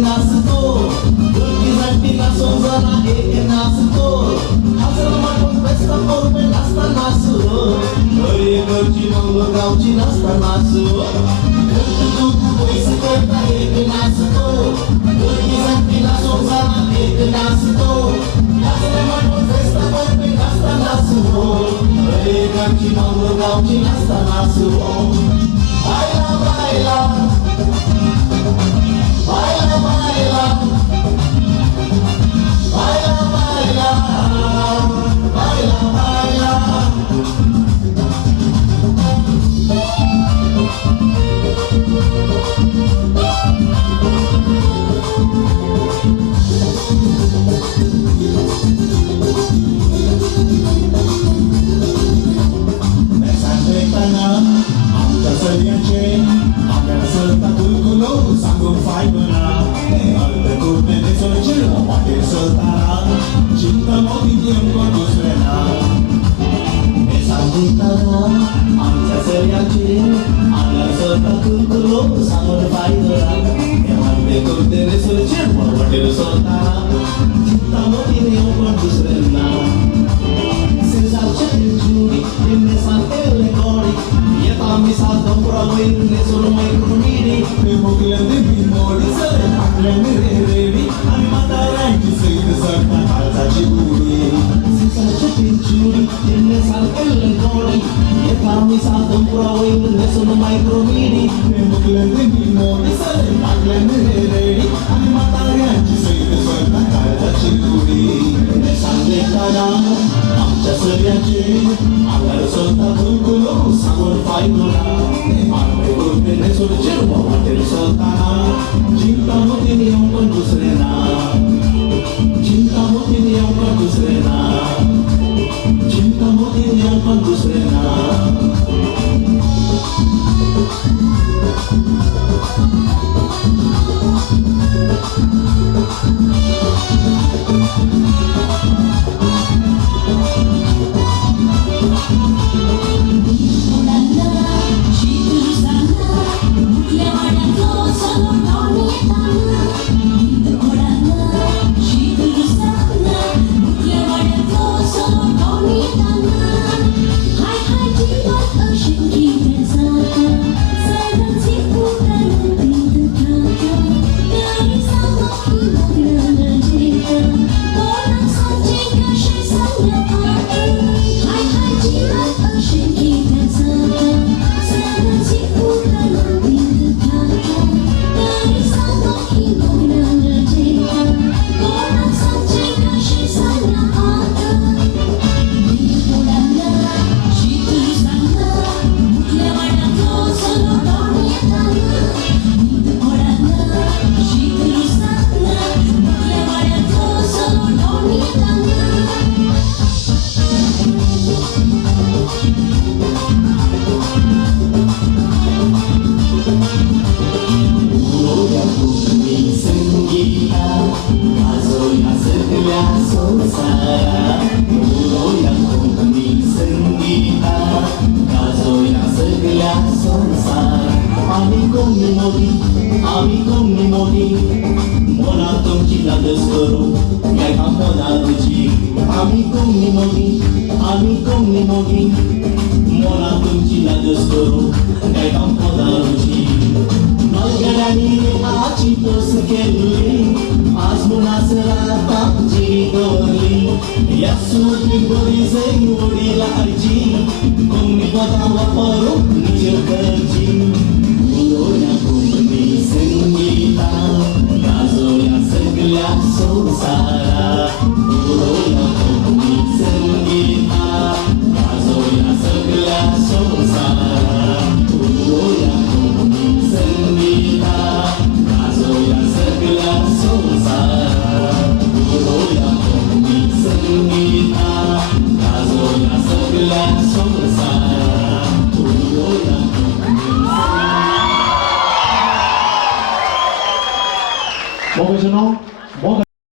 नाचतो दुर्गीसाठी नाचो जरा एक नाचतो हजर म्हणून व्यस्त करून नाचता नाचू हरिगरची मंगळ गावची नाचता नाचू पैसे करता एक नाचतो दुर्गीसाठी नाचो जरा एक नाचतो हजर म्हणून व्यस्त करून नाचता नाचू हरिगरची मंगळ गावची नाचता नाचू बायला बायला baila, baila, baila, baila, baila, baila. Mesandekana, amca söyleyece, amca sırta duygulu, sanggup faydana. Alde kurtene söyleyece, amatir sırtara, cinta motivim kudus rena. Mesandekana, amca söyleyece, amca sırta duygulu, sanggup faydana. Alde kurtene söyleyece, amatir sırtara, cinta motivim kudus rena. आमच्या सगळ्यांचे आधार स्वतः गुलगुलो सांगून फायदोला मानवे गुरुतेने सोडचे वाटेल स्वतः चिंता मोठी नियम पण दुसरे ना चिंता मोठी नियम पण दुसरे ना चिंता मोठी नियम पण दुसरे ना Amico mi modi, mona tomci la descoro, mi-ai campona duci. Amico mi modi, mona tomci la descoro, mi-ai campona duci. Malgrani aci poschelli, asmuna serata girigoli, yasu bigori zengori largi, kumi potawa poro nijer kerji. Sengita, gazo yang segala sungsara, guru yang kumi sengita, gazo yang segala sungsara, guru yang kumi sengita, gazo yang segala sungsara, guru yang kumi sengita, gazo yang segala sungsara, guru yang Mau ke sono? Mau